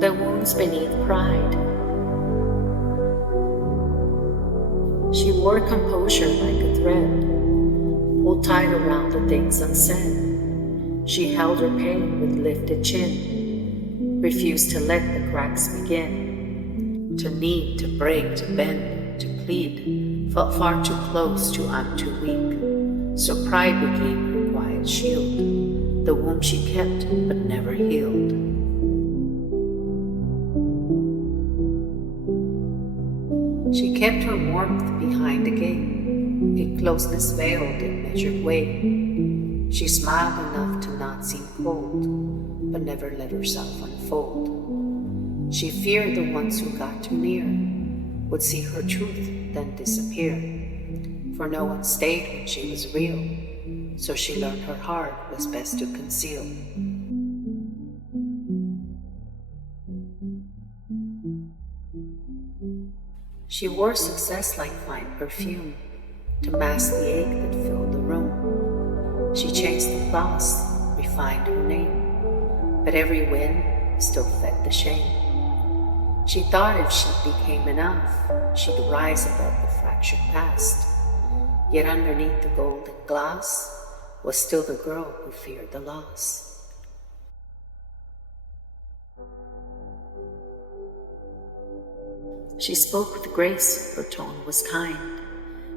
The wounds beneath pride. She wore composure like a thread, pulled tight around the things unsaid. She held her pain with lifted chin, refused to let the cracks begin. To need, to break, to bend, to plead, felt far too close to I'm too weak. So pride became her quiet shield, the wound she kept but never healed. She kept her warmth behind a gate, a closeness veiled in measured way. She smiled enough to not seem cold, but never let herself unfold. She feared the ones who got too near would see her truth, then disappear. For no one stayed when she was real, so she learned her heart was best to conceal. She wore success like fine perfume to mask the ache that filled the room. She changed the flaws, refined her name, but every win still fed the shame. She thought if she became enough, she'd rise above the fractured past. Yet underneath the golden glass was still the girl who feared the loss. She spoke with grace, her tone was kind,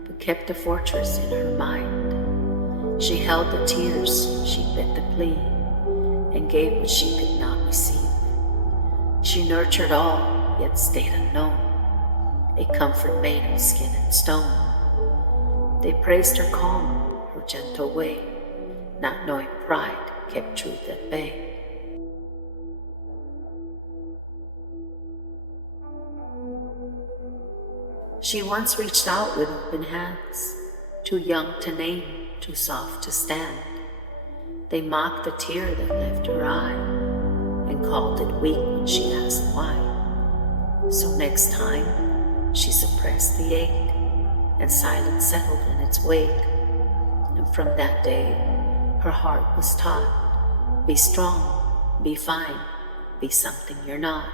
but kept a fortress in her mind. She held the tears, she bit the plea, and gave what she could not receive. She nurtured all, yet stayed unknown, a comfort made of skin and stone. They praised her calm, her gentle way, not knowing pride kept truth at bay. She once reached out with open hands, too young to name, too soft to stand. They mocked the tear that left her eye, and called it weak when she asked why. So next time, she suppressed the ache, and silence settled in its wake. And from that day, her heart was taught, be strong, be fine, be something you're not.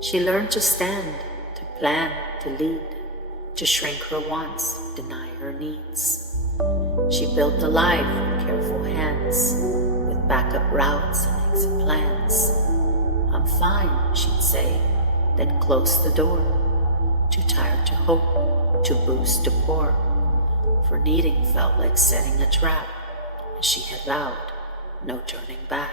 She learned to stand, to plan, to lead, to shrink her wants, deny her needs. She built a life with careful hands, with backup routes and exit plans. I'm fine, she'd say, then close the door. Too tired to hope, too bruised to pour. For needing felt like setting a trap, and she had vowed no turning back.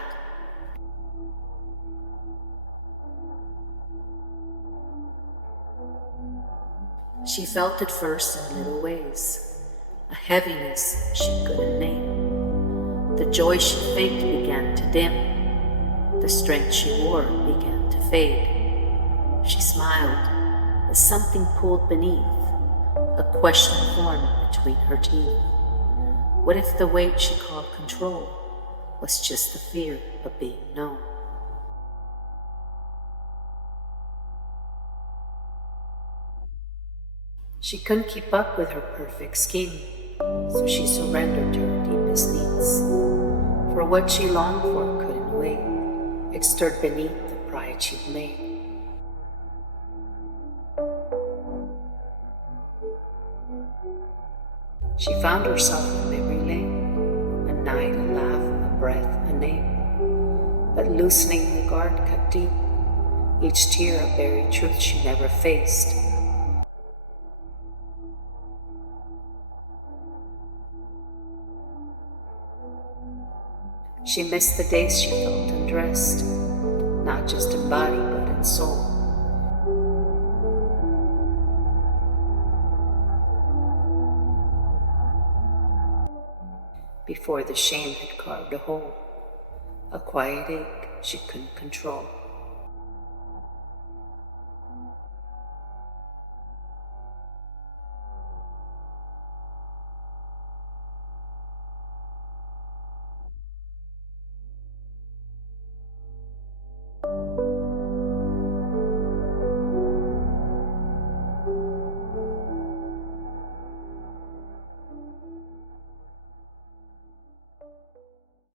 She felt it first in little ways, a heaviness she couldn't name. The joy she faked began to dim, the strength she wore began to fade. She smiled as something pulled beneath, a question formed between her teeth. What if the weight she called control was just the fear of being known? She couldn't keep up with her perfect scheme, so she surrendered to her deepest needs. For what she longed for couldn't wait, it stirred beneath the pride she'd made. She found herself in memory lane, a night, a laugh, a breath, a name. But loosening her guard cut deep, each tear a buried truth she never faced. She missed the days she felt undressed, not just in body but in soul. Before the shame had carved a hole, a quiet ache she couldn't control.